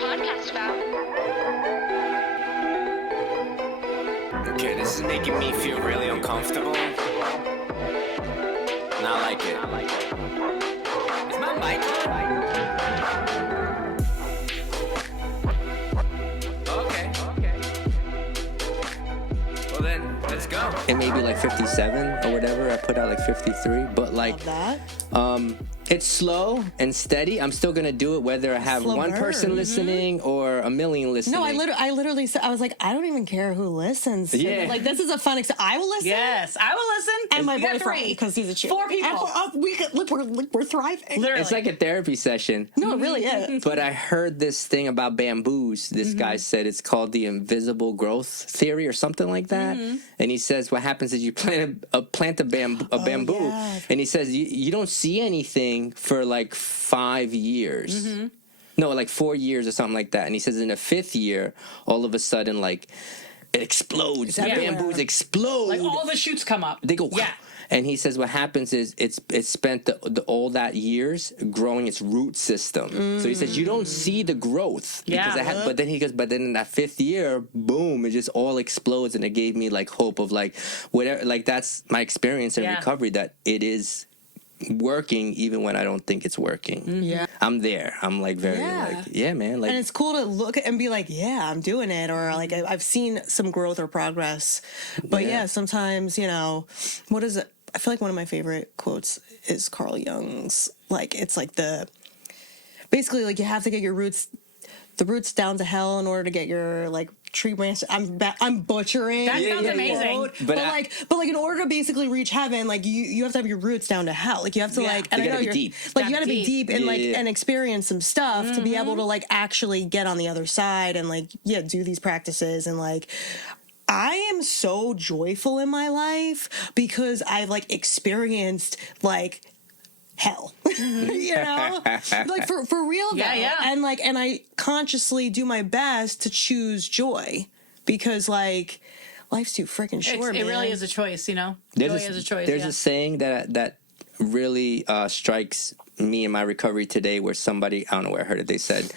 podcast about? Okay, this is making me feel really uncomfortable. Not like it. Is my mic on? Okay. Well then, let's go. It may be like 57 or whatever. I put out like 53, but like, Love that. it's slow and steady. I'm still gonna do it whether I have Slow one burn. person listening or a million listening. No, I literally said, I was like, I don't even care who listens. Yeah. Like, this is a fun I will listen. Yes, I will listen. And my You got boyfriend, three. because he's a cheer. 4 people. We're thriving. Literally. It's like a therapy session. No, it really is. But I heard this thing about bamboos. This guy said it's called the invisible growth theory or something like that. And he says what happens is you plant a bamboo, yeah. and he says you don't see anything for like 5 years. No, like 4 years or something like that. And he says in the 5th year, all of a sudden, like it explodes. The everywhere. bamboos explode. Like all the shoots come up. They go. Yeah. And he says what happens is it's spent all that years growing its root system. So he says you don't see the growth. Yeah. Because but then he goes, but then in that 5th year, boom, it just all explodes, and it gave me like hope of like whatever. Like that's my experience in recovery, that it is working even when I don't think it's working. Yeah. I'm there. I'm like very like yeah, man. Like And it's cool to look at and be like, yeah, I'm doing it. Or like, I've seen some growth or progress. But yeah, sometimes, what is it? I feel like one of my favorite quotes is Carl Jung's. Like, it's like basically like you have to get the roots down to hell in order to get your like tree branch. I'm butchering. That sounds amazing. Quote, But but like in order to basically reach heaven, like you have to have your roots down to hell. Like you have to like, and You I know gotta be you're deep. like you got to be deep and like Yeah. and experience some stuff to be able to like actually get on the other side and like do these practices. And like I am so joyful in my life because I've like experienced like hell, like for real though. Yeah. And like, and I consciously do my best to choose joy because like life's too freaking short. It man. really is a choice, Joy There's is a choice. There's a saying that really strikes me in my recovery today, where somebody, I don't know where I heard it, they said,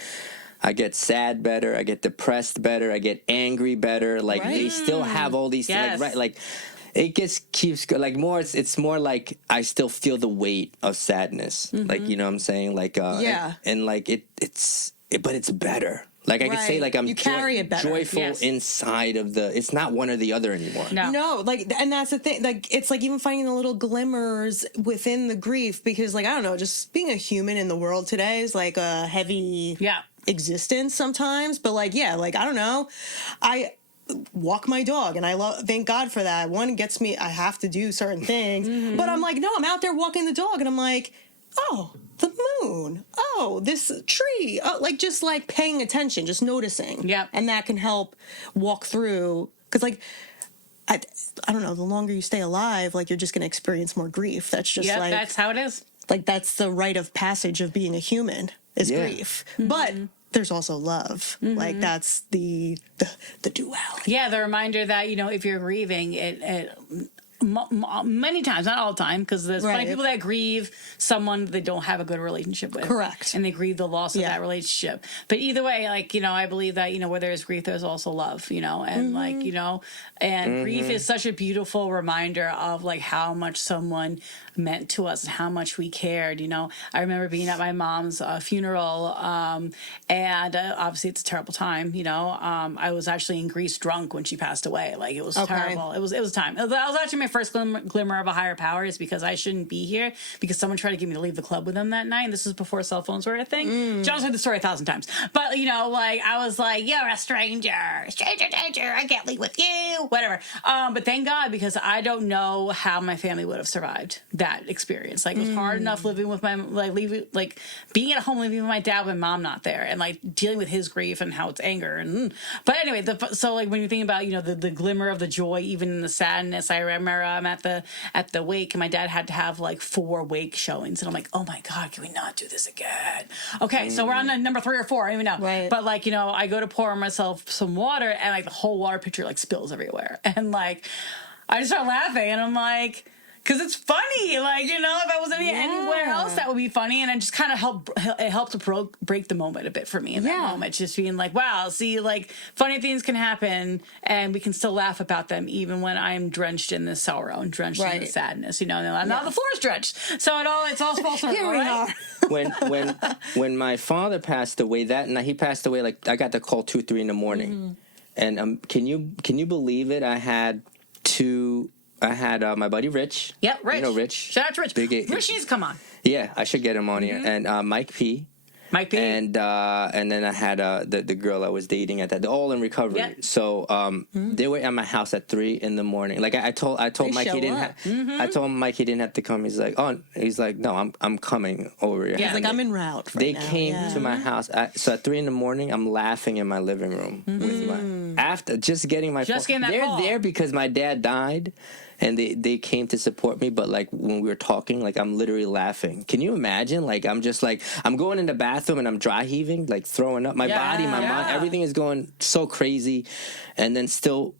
I get sad better, I get depressed better, I get angry better. Like they still have all these Yes. like it just keeps like more. It's more like I still feel the weight of sadness. Like you know what I'm saying. Like and like but it's better. Like I could say, like I'm You carry it better. joyful Yes. inside of it's not one or the other anymore. No, like, and that's the thing. Like, it's like even finding the little glimmers within the grief because, like, I don't know, just being a human in the world today is like a heavy existence sometimes. But like, like I don't know, I walk my dog and thank God for that. One gets me, I have to do certain things, but I'm like, no, I'm out there walking the dog and I'm like, oh, the moon, oh, this tree, oh, like just like paying attention, just noticing. And that can help walk through, because like I don't know, the longer you stay alive, like you're just going to experience more grief. That's just like, that's how it is. Like that's the rite of passage of being a human is grief. But there's also love. Like that's the duality. Yeah, the reminder that, if you're grieving, it many times, not all the time, because there's plenty of people that grieve someone they don't have a good relationship with. Correct. And they grieve the loss of that relationship. But either way, like, I believe that, where there's grief, there's also love, and like, and grief is such a beautiful reminder of like how much someone meant to us and how much we cared. I remember being at my mom's funeral, and obviously it's a terrible time. I was actually in Greece drunk when she passed away. Like it was terrible. It was time. That was actually my first glimmer of a higher power, is because I shouldn't be here because someone tried to get me to leave the club with them that night. And this was before cell phones were a thing. John's heard the story 1,000 times, but like I was like, you're a stranger, danger. I can't leave with you, whatever. But thank God, because I don't know how my family would have survived that experience. Like it was hard enough living with my being at home living with my dad when mom not there, and like dealing with his grief and how it's anger. And but anyway, so like when you think about the glimmer of the joy even in the sadness, I remember I'm at the wake and my dad had to have like 4 wake showings, and I'm like, oh my God, can we not do this again? Okay, so we're on number 3 or 4, I don't even know. Right. But like I go to pour myself some water and like the whole water pitcher like spills everywhere, and like I just start laughing and I'm like, because it's funny. Like, you know, if I wasn't anywhere else, that would be funny. And it just kind of helped to break the moment a bit for me in that moment. Just being like, wow, see, like, funny things can happen and we can still laugh about them even when I'm drenched in the sorrow and drenched in the sadness, you know. And now the floor's drenched. So it's all full circle. Here we are. When my father passed away that night, he passed away, like, I got the call 2-3 in the morning. And can you believe it? I had my buddy Rich. Yep, Rich. You know Rich. Shout out to Rich. Rich needs to come on. Yeah, I should get him on here. And Mike P. And then I had the girl I was dating at that. They're all in recovery. Yep. So they were at my house at 3 in the morning. Like I told Mike he didn't I told Mike he didn't have to come. He's like, no, I'm coming over here. Yeah. He's like, I'm en route. They came to my house. So at 3 in the morning, I'm laughing in my living room with after just getting my phone. They're there because my dad died. And they came to support me, but like when we were talking, like I'm literally laughing. Can you imagine? Like I'm just like I'm going in the bathroom and I'm dry heaving, like throwing up. My body, my mind, everything is going so crazy, and then still,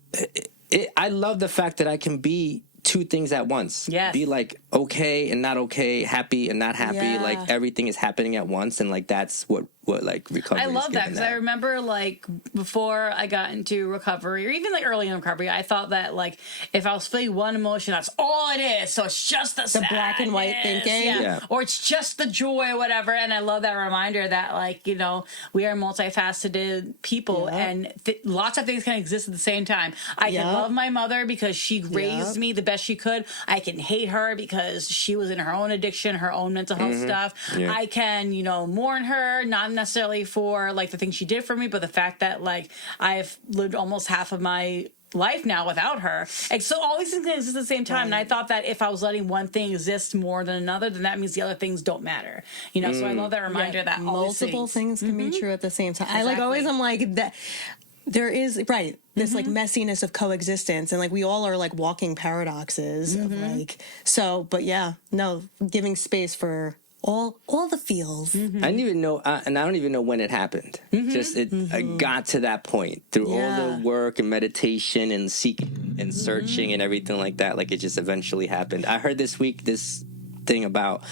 I love the fact that I can be two things at once. Yes. Be like okay and not okay, happy and not happy. Yeah. Like everything is happening at once, and like that's what like recovery. I love is that because I remember like before I got into recovery, or even like early in recovery, I thought that like if I was feeling one emotion, that's all it is. So it's just the sadness, black and white thinking, or it's just the joy, or whatever. And I love that reminder that like you know we are multifaceted people, and lots of things can exist at the same time. I can love my mother because she raised me the best she could. I can hate her because she was in her own addiction, her own mental health stuff. Yeah. I can mourn her, not necessarily for like the things she did for me, but the fact that like I've lived almost half of my life now without her. Like, so all these things can exist at the same time. And I thought that if I was letting one thing exist more than another, then that means the other things don't matter. So I love that reminder that multiple things can be true at the same time. Exactly. I'm like that. There is this like messiness of coexistence, and like we all are like walking paradoxes of like giving space for all the feels. I didn't even know, and I don't even know when it happened. Just I got to that point through all the work and meditation and seeking and searching and everything like that. Like it just eventually happened. I heard this week this thing about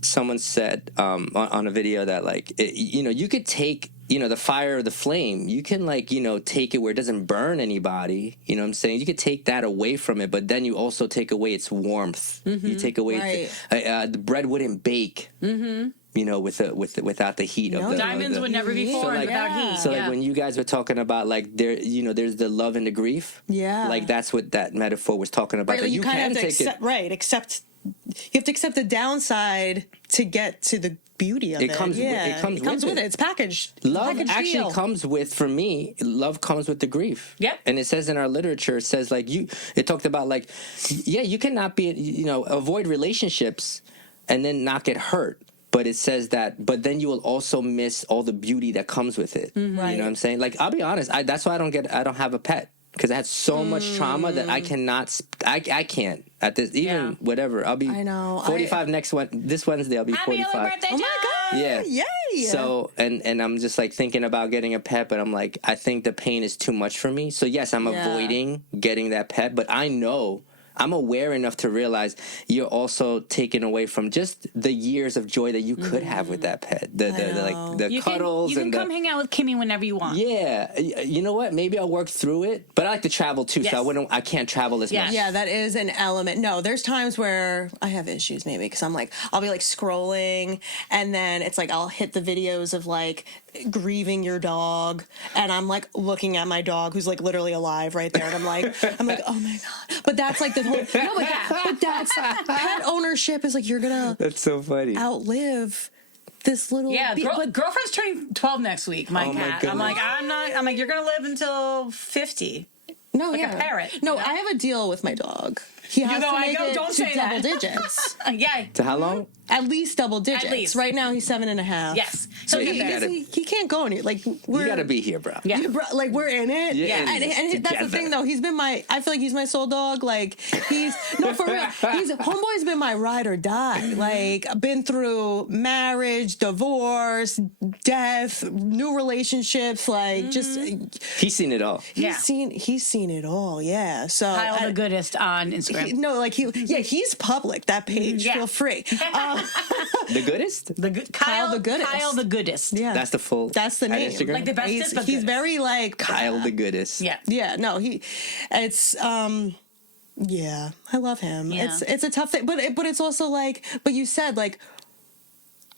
someone said on a video that like you could take the fire or the flame, you can like take it where it doesn't burn anybody, you know what I'm saying, you could take that away from it, but then you also take away its warmth. You take away the bread wouldn't bake without the heat of the diamonds would never be formed without heat. So like when you guys were talking about like there's the love and the grief, like that's what that metaphor was talking about. Like you kind can of take it accept you have to accept the downside to get to the beauty of it. It comes with it. It's packed. Love actually comes with, for me, love comes with the grief. Yep. And it says in our literature, it says like it talked about like, you cannot be, avoid relationships and then not get hurt. But it says that, but then you will also miss all the beauty that comes with it. You know what I'm saying? Like, I'll be honest, that's why I don't have a pet. Because I had so much trauma that I can't at this, even whatever. I'll be 45 this Wednesday, I'll be 45. Happy birthday, oh my God. Yeah. Yay. So, and I'm just like thinking about getting a pet, but I'm like, I think the pain is too much for me. So yes, I'm avoiding getting that pet, but I know I'm aware enough to realize you're also taken away from just the years of joy that you could have with that pet. The cuddles. You can come hang out with Kimmy whenever you want. Yeah. You know what? Maybe I'll work through it. But I like to travel too, so I can't travel as much. Yeah, that is an element. No, there's times where I have issues maybe because I'm like, I'll be like scrolling and then it's like I'll hit the videos of like grieving your dog and I'm like looking at my dog who's like literally alive right there and I'm like, oh my God. But that's like the whole, but that's pet ownership is like, you're gonna that's so funny. Outlive this little but girlfriend's turning 12 next week, my cat. I'm like, you're gonna live until 50. No, like a parrot. No, I have a deal with my dog. He has to make it to double digits. To how long? At least double digits. At least. Right now he's 7.5. Yes. So he can't go any like we're you gotta be here, bro. Yeah. Like we're in it. Yeah. And that's the thing though. He's been I feel like he's my soul dog. Like he's no for real. Homeboy's been my ride or die. Like I've been through marriage, divorce, death, new relationships. Like just He's seen it all. he's seen it all. Yeah. So Kyle the Goodest on Instagram. He's public. That page. Feel free. The Goodest? Kyle the Goodest. Kyle the Goodest. Yeah. That's the name. Instagram? Like the bestest, but He's goodest. very like Kyle the Goodest. Yeah. Yeah, no, it's yeah, I love him. Yeah. It's a tough thing, but it's also like, but you said like,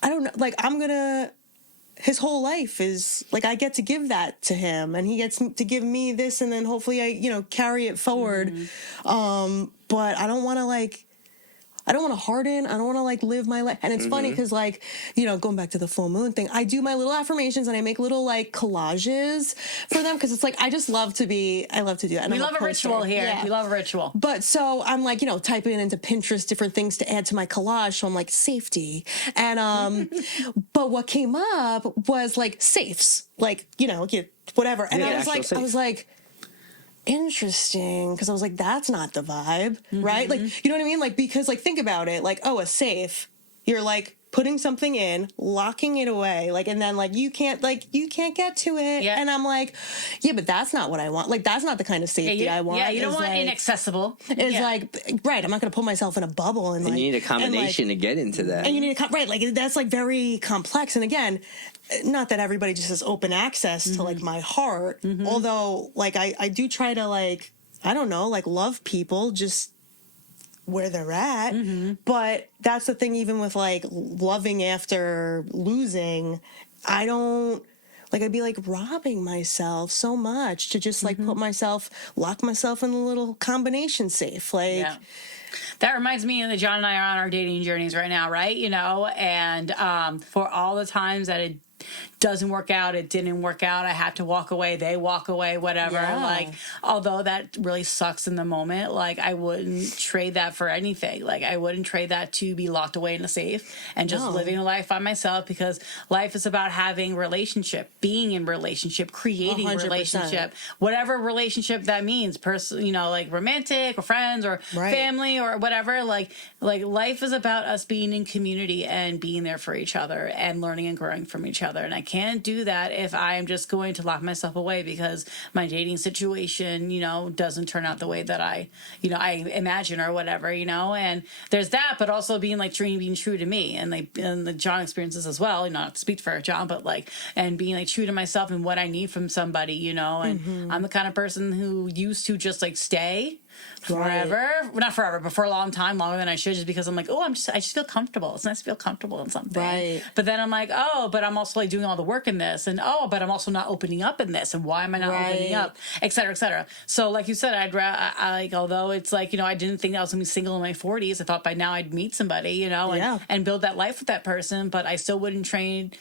I don't know, like his whole life is like I get to give that to him, and he gets to give me this, and then hopefully I carry it forward. But I don't want to harden. I don't want to like live my life. And it's funny because like, going back to the full moon thing, I do my little affirmations and I make little like collages for them because it's like, I love to do that. And We love a ritual here. Yeah. We love a ritual. But so I'm like, typing into Pinterest different things to add to my collage. So I'm like safety. And, but what came up was like safes, like, whatever. And I was like, interesting, because I was like, that's not the vibe, right? Like, you know what I mean? Like, because like think about it, like, a safe, you're like putting something in, locking it away, like, and then like you can't get to it. Yeah. And I'm like, yeah, but that's not what I want. Like, that's not the kind of safety I want. Yeah, you don't want like, inaccessible. It's like, right, I'm not going to put myself in a bubble and like, you need a combination to get into that. And you need right, like that's like very complex. And again, not that everybody just has open access to like my heart, although like I do try to like, I don't know, like love people just where they're at. But that's the thing, even with like loving after losing, I don't like, I'd be like robbing myself so much to just like lock myself in the little combination safe. Like, that reminds me that John and I are on our dating journeys right now, right? And for all the times that it doesn't work out, it didn't work out, I have to walk away, they walk away, whatever. Like, although that really sucks in the moment, like I wouldn't trade that for anything. Like I wouldn't trade that to be locked away in a safe and just living a life by myself, because life is about having relationship, being in relationship, creating 100%. relationship, whatever relationship that means, like romantic or friends or family or whatever. Like life is about us being in community and being there for each other and learning and growing from each other. And I can't do that if I am just going to lock myself away because my dating situation, doesn't turn out the way that I imagine or whatever, and there's that, but also being true to me, and the John experiences as well, not to speak for John, but and being true to myself and what I need from somebody, and I'm the kind of person who used to just stay forever, not forever, but for a long time, longer than I should, just because I'm like, I just feel comfortable. It's nice to feel comfortable in something. Right. But then I'm like, but I'm also doing all the work in this, and but I'm also not opening up in this, and why am I not opening up, et cetera, et cetera. So like you said, although it's I didn't think I was gonna be single in my 40s, I thought by now I'd meet somebody, and build that life with that person, but I still wouldn't trade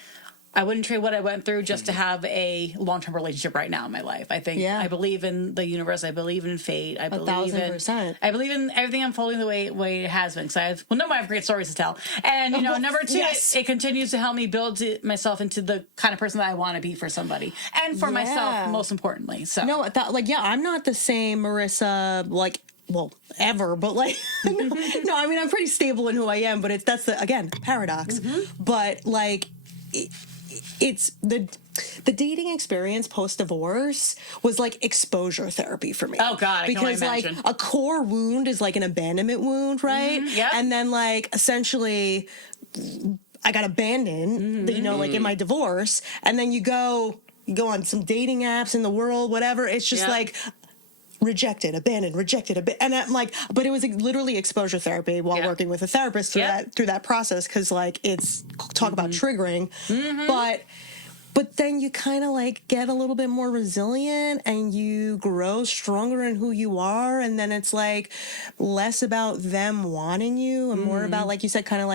what I went through just to have a long-term relationship right now in my life. I think I believe in the universe. I believe in fate. I believe 1,000%. I believe in everything unfolding the way it has been. So I have great stories to tell. And number two, it continues to help me build myself into the kind of person that I want to be for somebody and for myself, most importantly. So I'm not the same Marisa, ever, but no, I mean, I'm pretty stable in who I am, but that's the paradox. But it's the dating experience post-divorce was exposure therapy for me. Oh God, I can only imagine. A core wound is an abandonment wound, right? And then essentially I got abandoned, in my divorce, and then you go on some dating apps in the world, whatever. It's just rejected, abandoned, and I'm but it was literally exposure therapy while working with a therapist through that process, because it's talk about triggering, but then you kind of get a little bit more resilient and you grow stronger in who you are, and then it's less about them wanting you and more about, like you said, kind of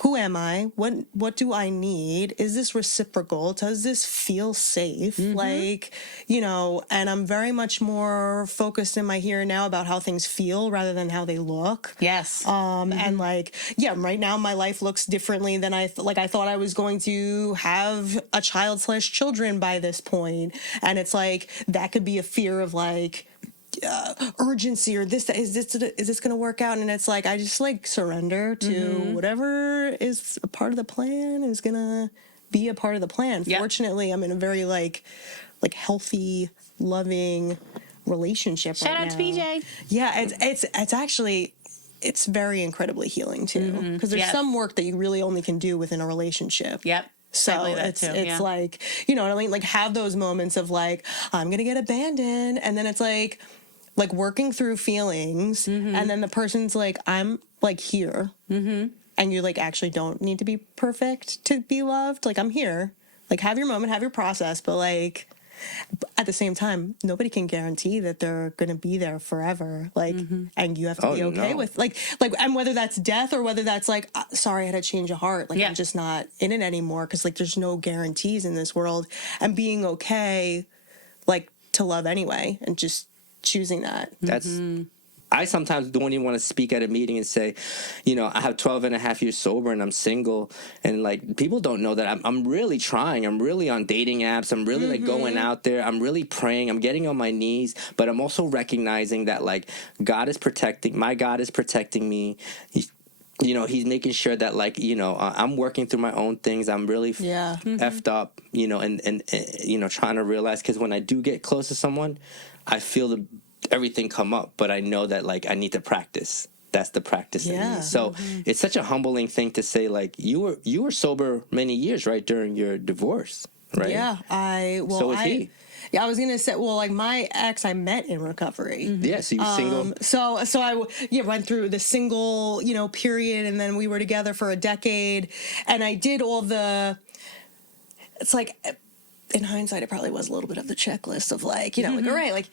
who am I? What do I need? Is this reciprocal? Does this feel safe? Like, you know, and I'm very much more focused in my here and now about how things feel rather than how they look. Yes. And like, yeah, right now my life looks differently than I thought I was going to have a child / children by this point. And it's like, that could be a fear of like, urgency or is this going to work out? And it's like, I just like surrender to whatever is a part of the plan is going to be a part of the plan. Yep. Fortunately, I'm in a very like healthy, loving relationship. Shout right out now. to PJ. Yeah, it's actually, it's very incredibly healing too, because there's some work that you really only can do within a relationship. Yep. So it's like, you know what I mean? Like have those moments of like, I'm going to get abandoned. And then it's like working through feelings. And then the person's like, I'm like here. And you like actually don't need to be perfect to be loved. Like I'm here, like have your moment, have your process. But like at the same time, nobody can guarantee that they're going to be there forever. Like, and you have to be okay with like, and whether that's death or whether that's like, sorry, I had to change of heart. Like I'm just not in it anymore. Cause like, there's no guarantees in this world, and being okay, like to love anyway, and just choosing that. That's, I sometimes don't even want to speak at a meeting and say, you know, I have 12 and a half years sober and I'm single. And like, people don't know that I'm really trying. I'm really on dating apps. I'm really like going out there. I'm really praying. I'm getting on my knees, but I'm also recognizing that like my God is protecting me. You know, he's making sure that like, you know, I'm working through my own things. I'm really effed up, you know, and you know, trying to realize, because when I do get close to someone, I feel everything come up, but I know that like I need to practice. That's the practice in me. So it's such a humbling thing to say, like you were sober many years, right, during your divorce, right? Yeah, so was he. Yeah, I was gonna say, well, like my ex, I met in recovery. Yeah, so you were single. So I went through the single, you know, period, and then we were together for a decade, and I did all the. It's like, in hindsight, it probably was a little bit of the checklist of like, you know, like all right, like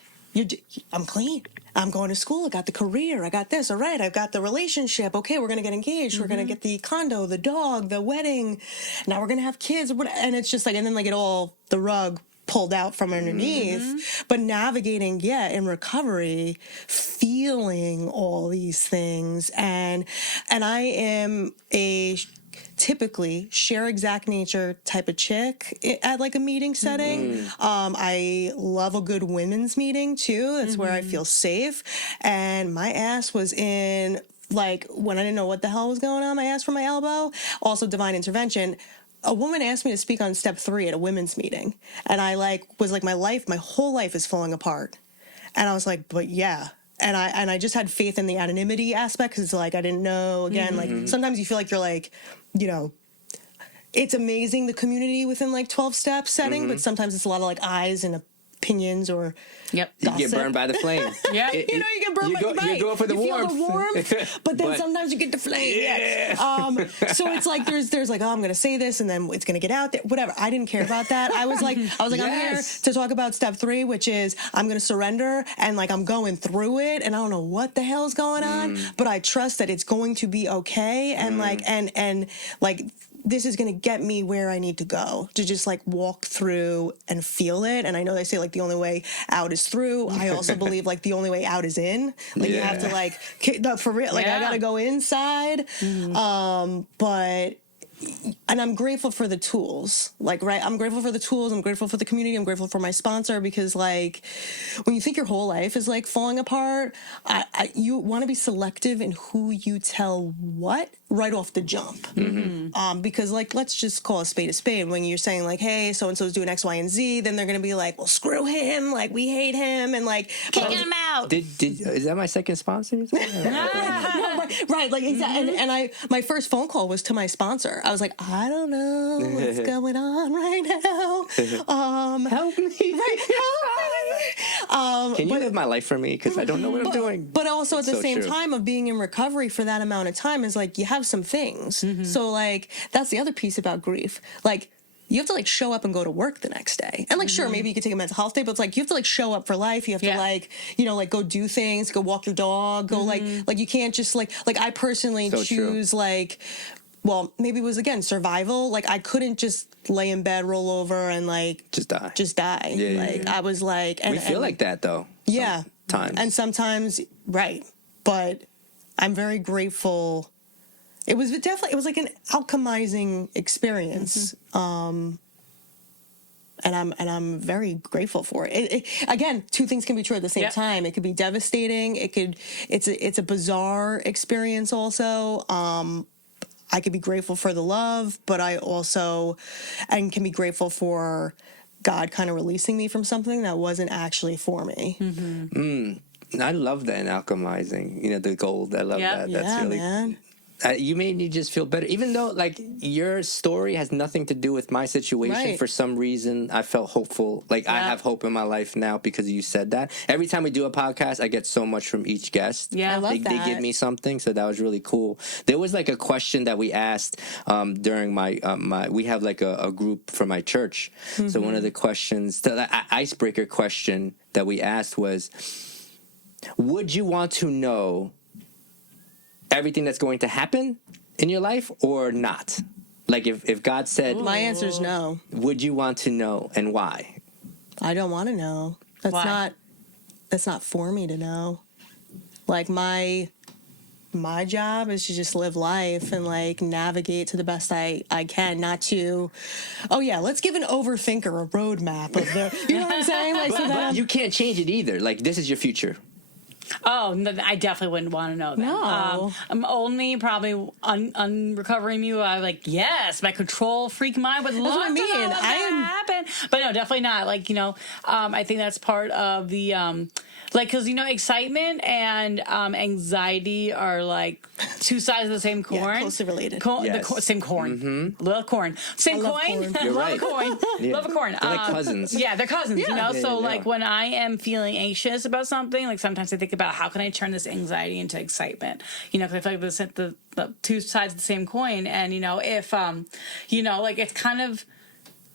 I'm clean. I'm going to school. I got the career. I got this. All right. I've got the relationship. Okay. We're going to get engaged. We're going to get the condo, the dog, the wedding. Now we're going to have kids. And it's just like, and then like the rug pulled out from underneath. But navigating, in recovery, feeling all these things. And I am a typically share exact nature type of chick at like a meeting setting. I love a good women's meeting too. That's where I feel safe. And my ass was in, like, when I didn't know what the hell was going on, my ass from my elbow. Also divine intervention. A woman asked me to speak on step 3 at a women's meeting. And I was like, my whole life is falling apart. And I was like, but yeah. And I just had faith in the anonymity aspect, because it's like, I didn't know, again, like sometimes you feel like you're like, you know, it's amazing, the community within like 12 step setting, but sometimes it's a lot of like eyes and opinions or you get burned by the flame. You know, you get burned by the flame. You go for the warmth. Feel the warmth, but then sometimes you get the flame. So it's like there's like, oh, I'm gonna say this and then it's gonna get out there. Whatever. I didn't care about that. I was like, I'm here to talk about step 3, which is I'm gonna surrender, and like I'm going through it and I don't know what the hell's going on, but I trust that it's going to be okay, and like and like this is going to get me where I need to go, to just like walk through and feel it. And I know they say like the only way out is through. I also believe like the only way out is in. Like you have to like, for real, like I got to go inside. And I'm grateful for the tools, like, right. I'm grateful for the tools. I'm grateful for the community. I'm grateful for my sponsor, because like when you think your whole life is like falling apart, you want to be selective in who you tell what right off the jump. Because like, let's just call a spade a spade. When you're saying like, hey, so-and-so's doing X, Y, and Z, then they're going to be like, well, screw him. Like we hate him. And like, kick him out. Is that my second sponsor? Right. Like, exactly. And my first phone call was to my sponsor. I was like, I don't know what's going on right now. Help me. Right, help me. Can you live my life for me? Because I don't know what I'm doing. But also at the same true. time of being in recovery for that amount of time is like, you have some things. So like, that's the other piece about grief. Like, you have to like show up and go to work the next day. And like, sure, maybe you could take a mental health day, but it's like, you have to like show up for life. You have to like, you know, like go do things, go walk your dog, go like you can't just like I personally choose like well, maybe it was again survival. Like I couldn't just lay in bed, roll over, and like Just die. Yeah, like I was like, and, we feel like that though. Yeah, sometimes. And sometimes, right? But I'm very grateful. It was like an alchemizing experience. And I'm very grateful for it. Again, two things can be true at the same time. It could be devastating. It's a bizarre experience also. I could be grateful for the love, but I also can be grateful for God kind of releasing me from something that wasn't actually for me. I love that in alchemizing. You know, the gold. I love that. That's really. Man. You made me just feel better, even though like your story has nothing to do with my situation. Right. For some reason, I felt hopeful. Like I have hope in my life now because you said that. Every time we do a podcast, I get so much from each guest. Yeah, I love They give me something, so that was really cool. There was like a question that we asked during my we have like a group for my church. So one of the questions, the icebreaker question that we asked was, would you want to know everything that's going to happen in your life or not? Like if God said, My answer is no. would you want to know, and why? I don't want to know. That's not for me to know. Like my job is to just live life and like navigate to the best I can, not to, oh yeah, let's give an overthinker a roadmap of the, you know what I'm saying? Like, But you can't change it either. Like this is your future. Oh, no, I definitely wouldn't want to know that. No. I'm only probably uncovering you. I like, yes, my control freak mind would love what I to mean. know what's gonna happen. But no, definitely not. Like, I think that's part of the, like, because, excitement and anxiety are like two sides of the same coin. Yeah, closely related. Same corn. Love corn. Same love coin. corn. You're Love right. a coin. Love a corn. They're like cousins. Yeah, they're cousins, So, Yeah, like, when I am feeling anxious about something, like, sometimes I think about how can I turn this anxiety into excitement? Because I feel like the two sides of the same coin. And, if, like, it's kind of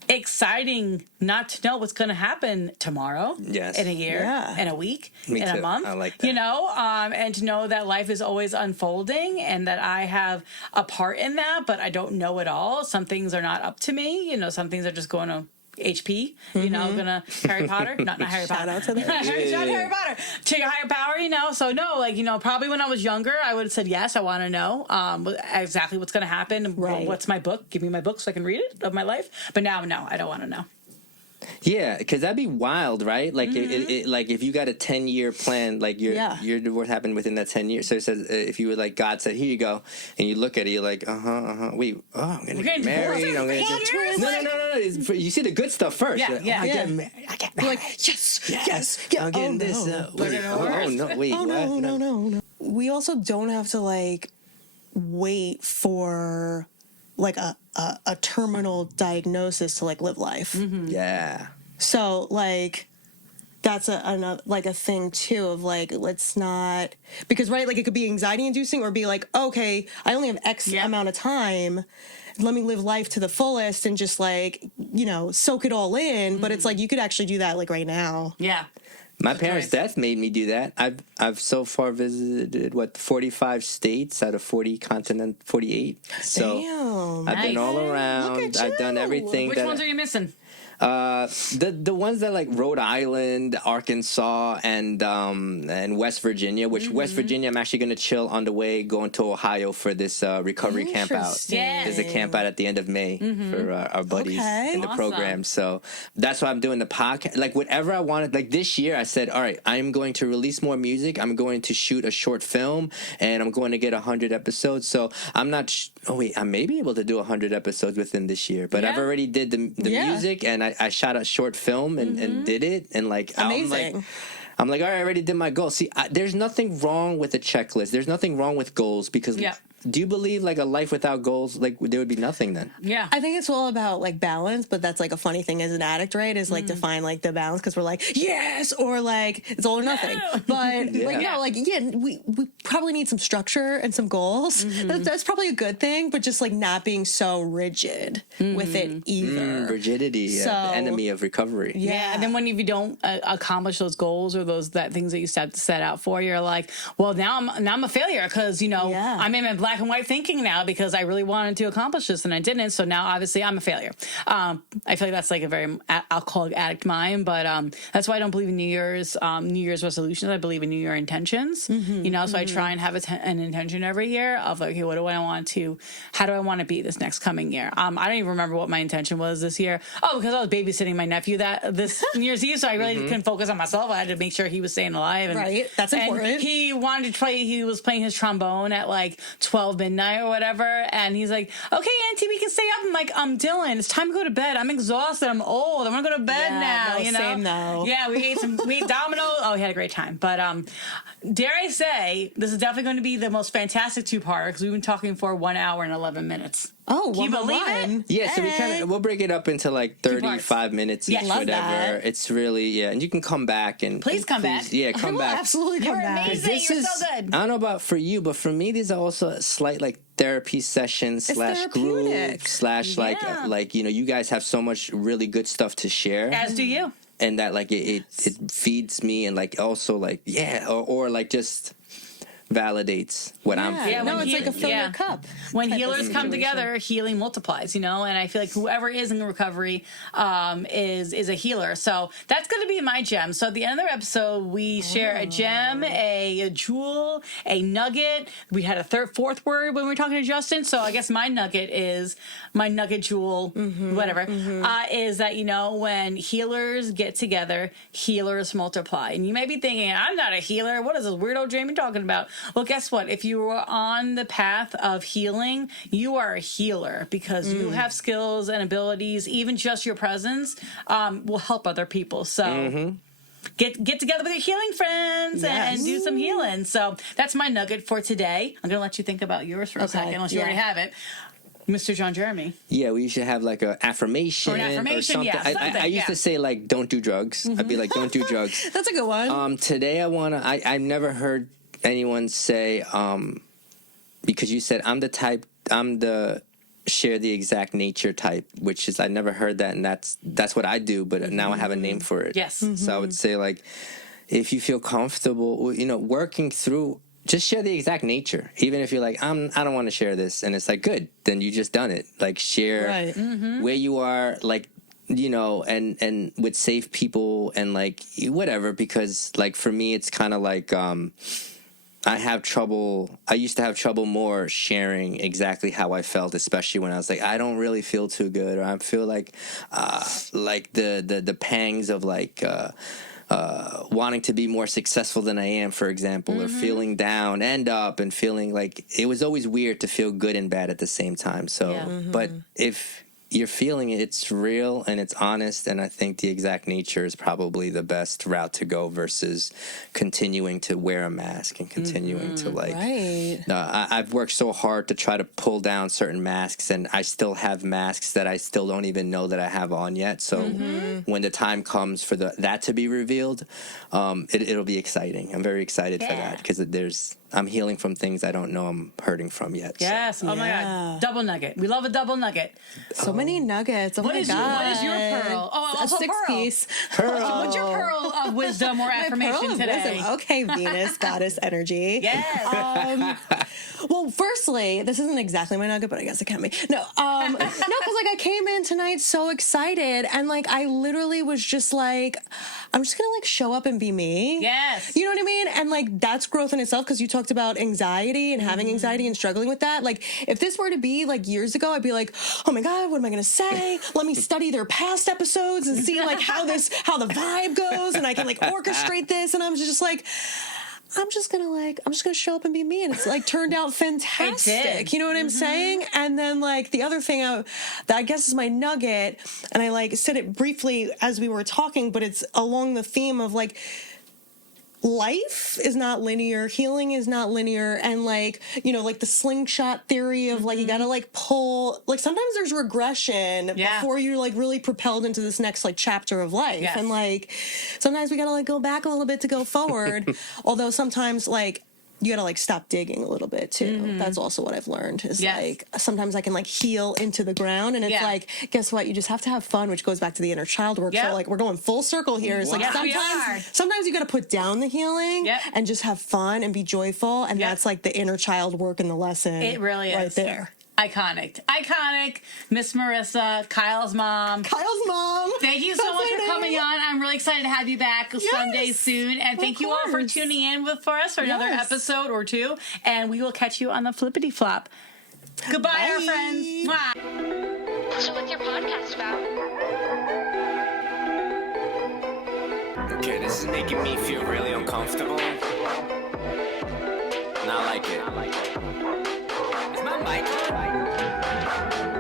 exciting not to know what's going to happen tomorrow, Yes. in a year, in a week, Me in too. a month, I like that. and to know that life is always unfolding and that I have a part in that, but I don't know it all. Some things are not up to me. Some things are just going to HP, gonna Harry Potter, not Harry Potter. Shout out to that. Harry Potter to your higher power, So no, like probably when I was younger, I would have said yes. I want to know exactly what's gonna happen. Right. What's my book? Give me my book so I can read it of my life. But now, no, I don't want to know. Yeah, because that'd be wild, right? Like, like if you got a 10-year plan, like your divorce happened within that 10 years. So it says if you were like, God said, here you go, and you look at it, you're like, wait, I'm gonna get married. I'm gonna get no. You see the good stuff first. Yeah, like, yeah. I get married. You're like, yes. I'm getting this. Wait, no, wait, what? No. We also don't have to like wait for like a terminal diagnosis to like live life. Yeah. So like that's a thing too of like, let's not, because right, like it could be anxiety inducing or be like, okay, I only have X amount of time. Let me live life to the fullest and just like, soak it all in. But it's like, you could actually do that like right now. Yeah. My parents' death made me do that. I've so far visited 45 states out of 48. So Damn. I've been all Look around. at I've done you. everything. Which ones are you missing? The ones that like Rhode Island, Arkansas, and West Virginia. Which West Virginia, I'm actually going to chill on the way going to Ohio for this recovery camp out. Yeah. There's a camp out at the end of May for our buddies in the Awesome. program. So that's why I'm doing the podcast. Like whatever I wanted. Like this year, I said, all right, I'm going to release more music. I'm going to shoot a short film, and I'm going to get 100 episodes. So I'm not. I may be able to do 100 episodes within this year, but I've already did the music, and I shot a short film and did it, and like amazing. I'm like, all right, I already did my goal. See, there's nothing wrong with a checklist. There's nothing wrong with goals because do you believe like a life without goals, like there would be nothing then? Yeah. I think it's all about like balance, but that's like a funny thing as an addict, right? Is like to find like the balance because we're like, yes, or like it's all or nothing. No. But we probably need some structure and some goals. That's probably a good thing, but just like not being so rigid with it either. Rigidity, the enemy of recovery. Yeah. And then when you don't accomplish those goals or things that you set out for, you're like, well, now I'm a failure because I'm in my black black and white thinking now because I really wanted to accomplish this and I didn't. So now obviously I'm a failure. I feel like that's like a very alcoholic addict mind, but that's why I don't believe in New Year's resolutions. I believe in New Year intentions. You know, so I try and have an intention every year of like, okay, how do I want to be this next coming year? I don't even remember what my intention was this year. Oh, because I was babysitting my nephew this New Year's Eve, so I really couldn't focus on myself. I had to make sure he was staying alive. And, right, that's important. And he wanted to play. He was playing his trombone at like 12 midnight or whatever, and he's like, "Okay, Auntie, we can stay up." I'm like, Dylan, it's time to go to bed. I'm exhausted. I'm old. I want to go to bed now. No, you know, same though. Yeah, we ate Domino's. Oh, we had a great time. But dare I say, this is definitely going to be the most fantastic two-parter because we've been talking for 1 hour and 11 minutes. Oh, can you believe it? Yeah, so we'll break it up into like 35 minutes each, love whatever. that. It's really, and you can come back and please come back. Yeah, come back. Absolutely come back. Amazing. You're so good. I don't know about for you, but for me, these are also a slight like therapy session / group / like you know, you guys have so much really good stuff to share. As do you. And that like it feeds me and like also like or like just validates what I'm feeling. Yeah, no, it's like a fill your cup. When healers come together, healing multiplies, you know, and I feel like whoever is in recovery is a healer. So that's going to be my gem. So at the end of the episode, we share a gem, a jewel, a nugget. We had a fourth word when we were talking to Justin. So I guess my nugget jewel, whatever, is that, you know, when healers get together, healers multiply. And you may be thinking, I'm not a healer. What is this weirdo Jamie talking about? Well, guess what? If you are on the path of healing, you are a healer because you have skills and abilities. Even just your presence will help other people. So get together with your healing friends and do some healing. So that's my nugget for today. I'm going to let you think about yours for a second, unless you already have it. Mr. John Jeremy. Yeah, we should have like an affirmation or something. Yeah, I used to say like, don't do drugs. I'd be like, don't do drugs. That's a good one. Today I've never heard anyone say, because you said I'm the share the exact nature type, which is I never heard that, and that's what I do, but now I have a name for it. Yes. So I would say like, if you feel comfortable, you know, working through, just share the exact nature. Even if you're like, I don't want to share this, and it's like, good, then you just done it. Like share where you are, like, you know, and with safe people and like whatever, because like for me it's kind of like I used to have trouble more sharing exactly how I felt, especially when I was like, I don't really feel too good, or I feel like the pangs of like wanting to be more successful than I am, for example, or feeling down and up and feeling like it was always weird to feel good and bad at the same time. So, but if you're feeling it, it's real and it's honest, and I think the exact nature is probably the best route to go versus continuing to wear a mask and continuing to like I've worked so hard to try to pull down certain masks, and I still have masks that I still don't even know that I have on yet. So when the time comes for that to be revealed, it'll be exciting. I'm very excited for that, because I'm healing from things I don't know I'm hurting from yet. Yes. So. Oh my God. Double nugget. We love a double nugget. So many nuggets. Oh my God. What is your pearl? Oh, also a 6-piece. Pearl. What's your pearl of wisdom or affirmation today? Wisdom. Okay, Venus, goddess energy. Yes. Well, firstly, this isn't exactly my nugget, but I guess it can be. No, because like I came in tonight so excited, and like I literally was just like, I'm just gonna like show up and be me. Yes. You know what I mean? And like that's growth in itself, because you talked about anxiety and having anxiety and struggling with that. Like if this were to be like years ago, I'd be like, oh my God, what am I gonna say? Let me study their past episodes and see like how the vibe goes, and I can like orchestrate this. And I'm just like, I'm just gonna show up and be me, and it's like turned out fantastic. You know what I'm saying? And then like the other thing that I guess is my nugget, and I like said it briefly as we were talking, but it's along the theme of like, life is not linear, healing is not linear, and like, you know, like the slingshot theory of like you gotta like pull, like sometimes there's regression before you're like really propelled into this next like chapter of life. And like sometimes we gotta like go back a little bit to go forward. Although sometimes like you gotta like stop digging a little bit too. That's also what I've learned is like sometimes I can like heal into the ground, and it's like, guess what? You just have to have fun, which goes back to the inner child work. So like we're going full circle here. It's like sometimes you gotta put down the healing and just have fun and be joyful, and that's like the inner child work in the lesson. It really is right there. Iconic. Miss Marisa, Kyle's mom. Thank you so much for coming on. I'm really excited to have you back someday soon. And thank you all for tuning in for us for another episode or two. And we will catch you on the flippity flop. Goodbye, our friends. Mwah. So what's your podcast about? Okay, this is making me feel really uncomfortable. Not like it. Is my mic on?